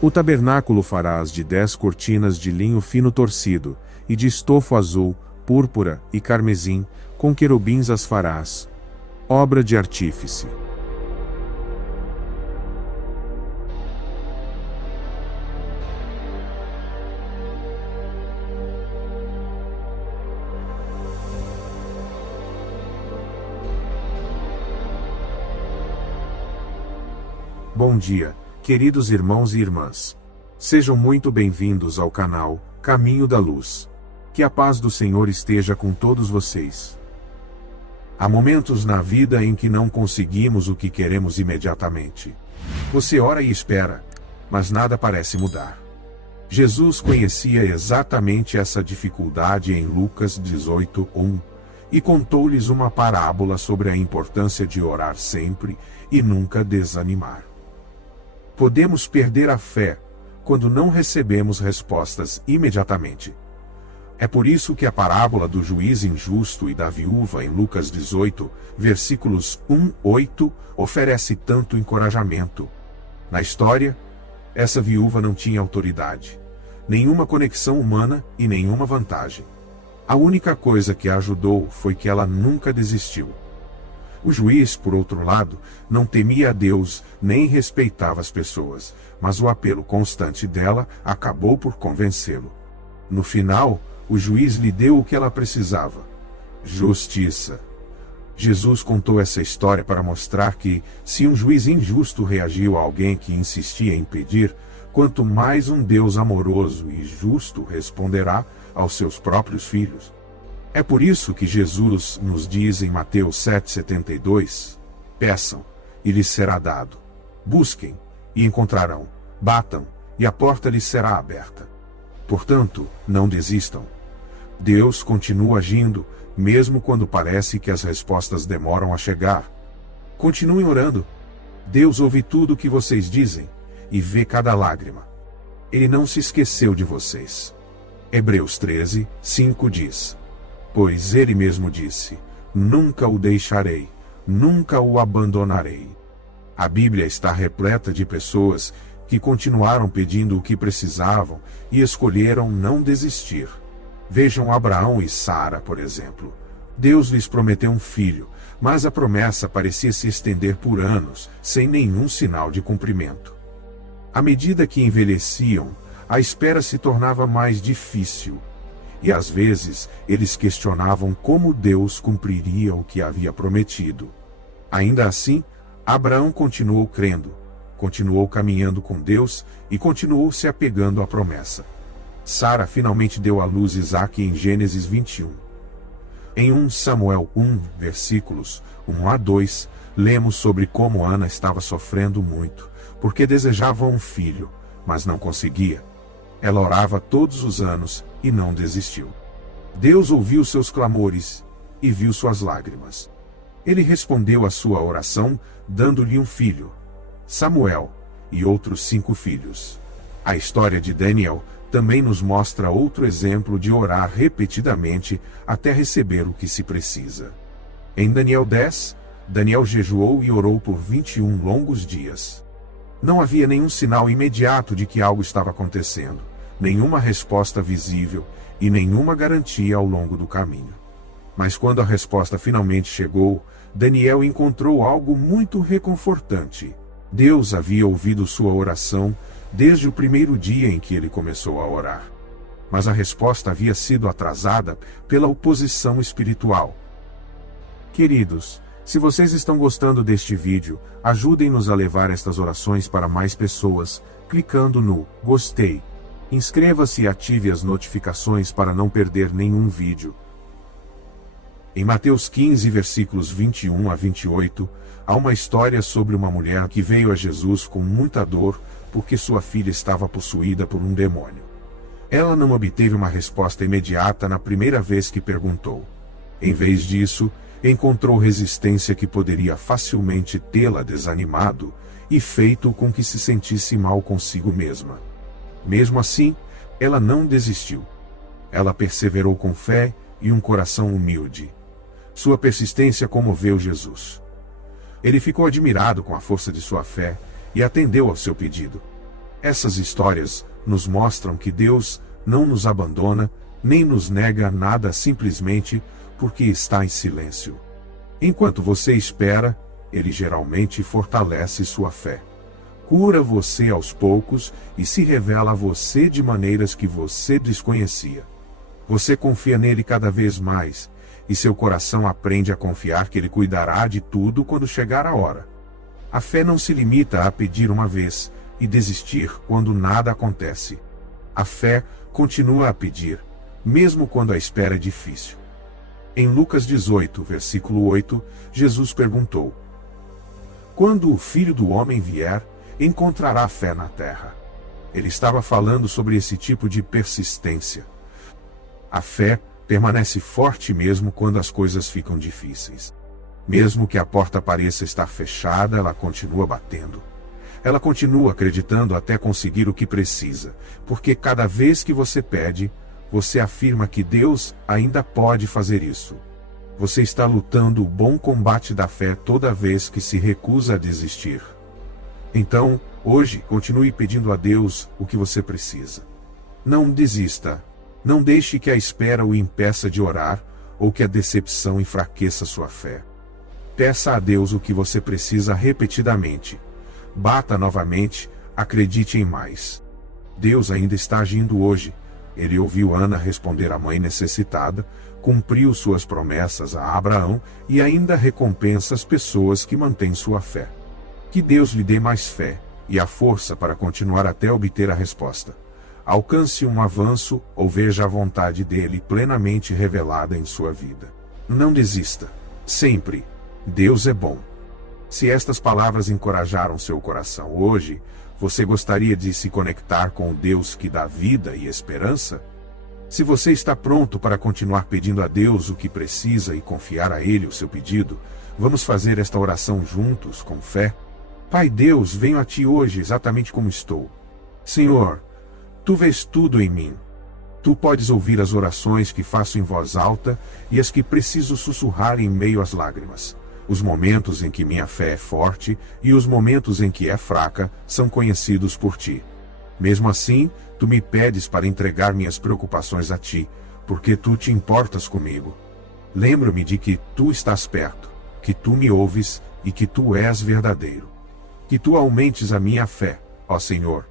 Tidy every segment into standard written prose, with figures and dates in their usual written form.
O tabernáculo farás de 10 cortinas de linho fino torcido, e de estofo azul, púrpura e carmesim, com querubins as farás. Obra de artífice. Bom dia, queridos irmãos e irmãs. Sejam muito bem-vindos ao canal Caminho da Luz. Que a paz do Senhor esteja com todos vocês. Há momentos na vida em que não conseguimos o que queremos imediatamente. Você ora e espera, mas nada parece mudar. Jesus conhecia exatamente essa dificuldade em Lucas 18:1 e contou-lhes uma parábola sobre a importância de orar sempre e nunca desanimar. Podemos perder a fé quando não recebemos respostas imediatamente. É por isso que a parábola do juiz injusto e da viúva em Lucas 18, versículos 1-8, oferece tanto encorajamento. Na história, essa viúva não tinha autoridade, nenhuma conexão humana e nenhuma vantagem. A única coisa que a ajudou foi que ela nunca desistiu. O juiz, por outro lado, não temia a Deus nem respeitava as pessoas, mas o apelo constante dela acabou por convencê-lo. No final, o juiz lhe deu o que ela precisava: justiça. Jesus contou essa história para mostrar que, se um juiz injusto reagiu a alguém que insistia em pedir, quanto mais um Deus amoroso e justo responderá aos seus próprios filhos. É por isso que Jesus nos diz em Mateus 7,72: peçam, e lhes será dado. Busquem, e encontrarão. Batam, e a porta lhes será aberta. Portanto, não desistam. Deus continua agindo, mesmo quando parece que as respostas demoram a chegar. Continuem orando. Deus ouve tudo o que vocês dizem, e vê cada lágrima. Ele não se esqueceu de vocês. Hebreus 13:5 diz: pois ele mesmo disse: nunca o deixarei, nunca o abandonarei. A Bíblia está repleta de pessoas que continuaram pedindo o que precisavam e escolheram não desistir. Vejam Abraão e Sara, por exemplo. Deus lhes prometeu um filho, mas a promessa parecia se estender por anos, sem nenhum sinal de cumprimento. À medida que envelheciam, a espera se tornava mais difícil. E às vezes, eles questionavam como Deus cumpriria o que havia prometido. Ainda assim, Abraão continuou crendo, continuou caminhando com Deus e continuou se apegando à promessa. Sara finalmente deu à luz Isaque em Gênesis 21. Em 1 Samuel 1, versículos 1-2, lemos sobre como Ana estava sofrendo muito, porque desejava um filho, mas não conseguia. Ela orava todos os anos e não desistiu. Deus ouviu seus clamores e viu suas lágrimas. Ele respondeu à sua oração, dando-lhe um filho, Samuel, e outros 5 filhos. A história de Daniel também nos mostra outro exemplo de orar repetidamente até receber o que se precisa. Em Daniel 10, Daniel jejuou e orou por 21 longos dias. Não havia nenhum sinal imediato de que algo estava acontecendo, nenhuma resposta visível e nenhuma garantia ao longo do caminho. Mas quando a resposta finalmente chegou, Daniel encontrou algo muito reconfortante. Deus havia ouvido sua oração desde o primeiro dia em que ele começou a orar. Mas a resposta havia sido atrasada pela oposição espiritual. Queridos, se vocês estão gostando deste vídeo, ajudem-nos a levar estas orações para mais pessoas, clicando no gostei. Inscreva-se e ative as notificações para não perder nenhum vídeo. Em Mateus 15, versículos 21-28, há uma história sobre uma mulher que veio a Jesus com muita dor porque sua filha estava possuída por um demônio. Ela não obteve uma resposta imediata na primeira vez que perguntou. Em vez disso, encontrou resistência que poderia facilmente tê-la desanimado e feito com que se sentisse mal consigo mesma. Mesmo assim, ela não desistiu. Ela perseverou com fé e um coração humilde. Sua persistência comoveu Jesus. Ele ficou admirado com a força de sua fé e atendeu ao seu pedido. Essas histórias nos mostram que Deus não nos abandona, nem nos nega nada simplesmente porque está em silêncio. Enquanto você espera, Ele geralmente fortalece sua fé. Cura você aos poucos e se revela a você de maneiras que você desconhecia. Você confia nele cada vez mais, e seu coração aprende a confiar que ele cuidará de tudo quando chegar a hora. A fé não se limita a pedir uma vez e desistir quando nada acontece. A fé continua a pedir, mesmo quando a espera é difícil. Em Lucas 18, versículo 8, Jesus perguntou: quando o Filho do Homem vier, encontrará fé na terra? Ele estava falando sobre esse tipo de persistência. A fé permanece forte mesmo quando as coisas ficam difíceis. Mesmo que a porta pareça estar fechada, ela continua batendo. Ela continua acreditando até conseguir o que precisa, porque cada vez que você pede, você afirma que Deus ainda pode fazer isso. Você está lutando o bom combate da fé toda vez que se recusa a desistir. Então, hoje, continue pedindo a Deus o que você precisa. Não desista. Não deixe que a espera o impeça de orar, ou que a decepção enfraqueça sua fé. Peça a Deus o que você precisa repetidamente. Bata novamente, acredite em mais. Deus ainda está agindo hoje. Ele ouviu Ana responder à mãe necessitada, cumpriu suas promessas a Abraão e ainda recompensa as pessoas que mantêm sua fé. Que Deus lhe dê mais fé e a força para continuar até obter a resposta. Alcance um avanço ou veja a vontade dele plenamente revelada em sua vida. Não desista. Sempre. Deus é bom. Se estas palavras encorajaram seu coração hoje, você gostaria de se conectar com o Deus que dá vida e esperança? Se você está pronto para continuar pedindo a Deus o que precisa e confiar a Ele o seu pedido, vamos fazer esta oração juntos, com fé? Pai Deus, venho a Ti hoje exatamente como estou. Senhor, Tu vês tudo em mim. Tu podes ouvir as orações que faço em voz alta e as que preciso sussurrar em meio às lágrimas. Os momentos em que minha fé é forte e os momentos em que é fraca são conhecidos por Ti. Mesmo assim, Tu me pedes para entregar minhas preocupações a Ti, porque Tu te importas comigo. Lembro-me de que Tu estás perto, que Tu me ouves e que Tu és verdadeiro. Que Tu aumentes a minha fé, ó Senhor.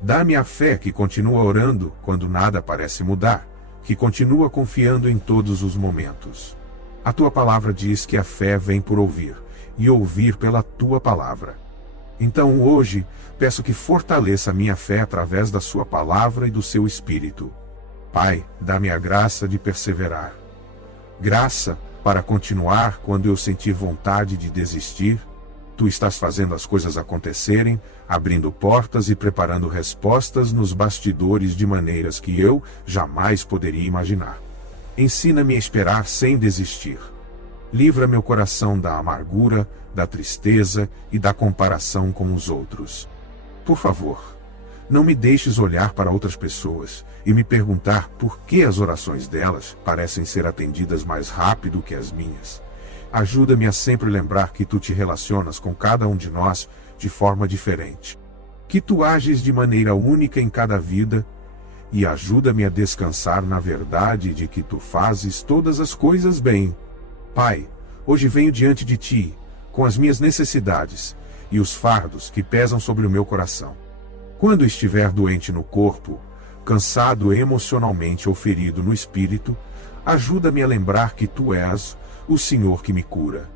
Dá-me a fé que continua orando quando nada parece mudar, que continua confiando em todos os momentos. A Tua palavra diz que a fé vem por ouvir, e ouvir pela Tua palavra. Então hoje, peço que fortaleça a minha fé através da Sua palavra e do Seu Espírito. Pai, dá-me a graça de perseverar. Graça para continuar quando eu sentir vontade de desistir. Tu estás fazendo as coisas acontecerem, abrindo portas e preparando respostas nos bastidores de maneiras que eu jamais poderia imaginar. Ensina-me a esperar sem desistir. Livra meu coração da amargura, da tristeza e da comparação com os outros. Por favor, não me deixes olhar para outras pessoas e me perguntar por que as orações delas parecem ser atendidas mais rápido que as minhas. Ajuda-me a sempre lembrar que Tu te relacionas com cada um de nós de forma diferente. Que Tu ages de maneira única em cada vida e ajuda-me a descansar na verdade de que Tu fazes todas as coisas bem. Pai, hoje venho diante de Ti, com as minhas necessidades e os fardos que pesam sobre o meu coração. Quando estiver doente no corpo, cansado emocionalmente ou ferido no espírito, ajuda-me a lembrar que Tu és o Senhor que me cura.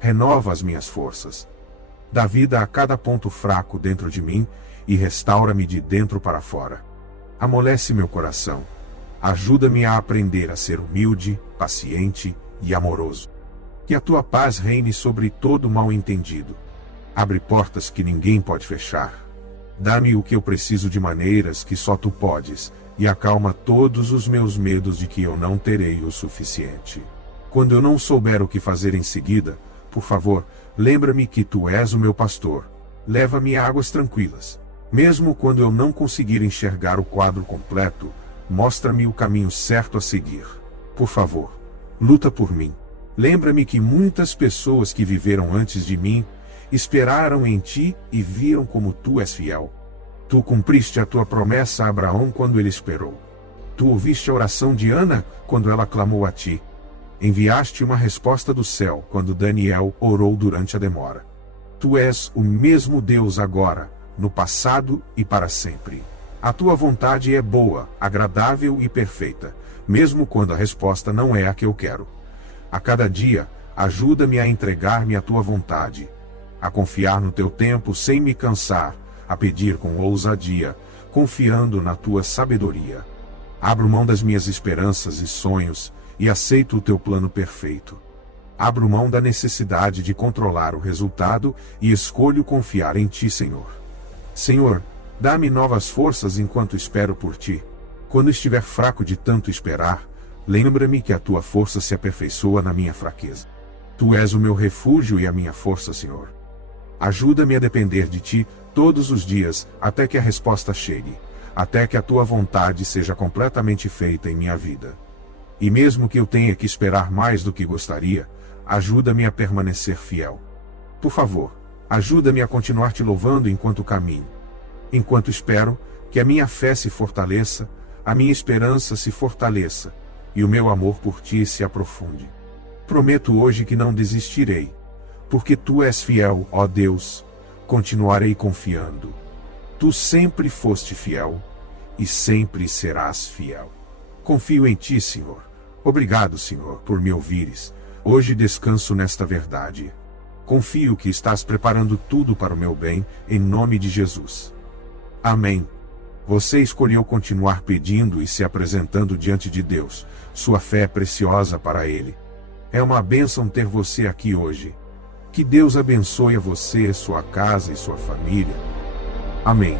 Renova as minhas forças. Dá vida a cada ponto fraco dentro de mim e restaura-me de dentro para fora. Amolece meu coração. Ajuda-me a aprender a ser humilde, paciente e amoroso. Que a Tua paz reine sobre todo mal-entendido. Abre portas que ninguém pode fechar. Dá-me o que eu preciso de maneiras que só Tu podes, e acalma todos os meus medos de que eu não terei o suficiente. Quando eu não souber o que fazer em seguida, por favor, lembra-me que Tu és o meu pastor. Leva-me a águas tranquilas. Mesmo quando eu não conseguir enxergar o quadro completo, mostra-me o caminho certo a seguir. Por favor, luta por mim. Lembra-me que muitas pessoas que viveram antes de mim esperaram em Ti e viram como Tu és fiel. Tu cumpriste a tua promessa a Abraão quando ele esperou. Tu ouviste a oração de Ana quando ela clamou a ti. Enviaste uma resposta do céu quando Daniel orou durante a demora. Tu és o mesmo Deus agora, no passado e para sempre. A tua vontade é boa, agradável e perfeita, mesmo quando a resposta não é a que eu quero. A cada dia, ajuda-me a entregar-me à tua vontade, a confiar no teu tempo sem me cansar, a pedir com ousadia, confiando na tua sabedoria. Abro mão das minhas esperanças e sonhos e aceito o teu plano perfeito. Abro mão da necessidade de controlar o resultado e escolho confiar em ti, Senhor. Senhor, dá-me novas forças enquanto espero por ti. Quando estiver fraco de tanto esperar, lembra-me que a tua força se aperfeiçoa na minha fraqueza. Tu és o meu refúgio e a minha força, Senhor. Ajuda-me a depender de ti todos os dias até que a resposta chegue, até que a tua vontade seja completamente feita em minha vida. E mesmo que eu tenha que esperar mais do que gostaria, ajuda-me a permanecer fiel. Por favor, ajuda-me a continuar te louvando enquanto caminho. Enquanto espero, que a minha fé se fortaleça, a minha esperança se fortaleça, e o meu amor por ti se aprofunde. Prometo hoje que não desistirei, porque tu és fiel, ó Deus, continuarei confiando. Tu sempre foste fiel, e sempre serás fiel. Confio em ti, Senhor. Obrigado, Senhor, por me ouvires. Hoje descanso nesta verdade. Confio que estás preparando tudo para o meu bem, em nome de Jesus. Amém. Você escolheu continuar pedindo e se apresentando diante de Deus. Sua fé é preciosa para Ele. É uma bênção ter você aqui hoje. Que Deus abençoe a você, sua casa e sua família. Amém.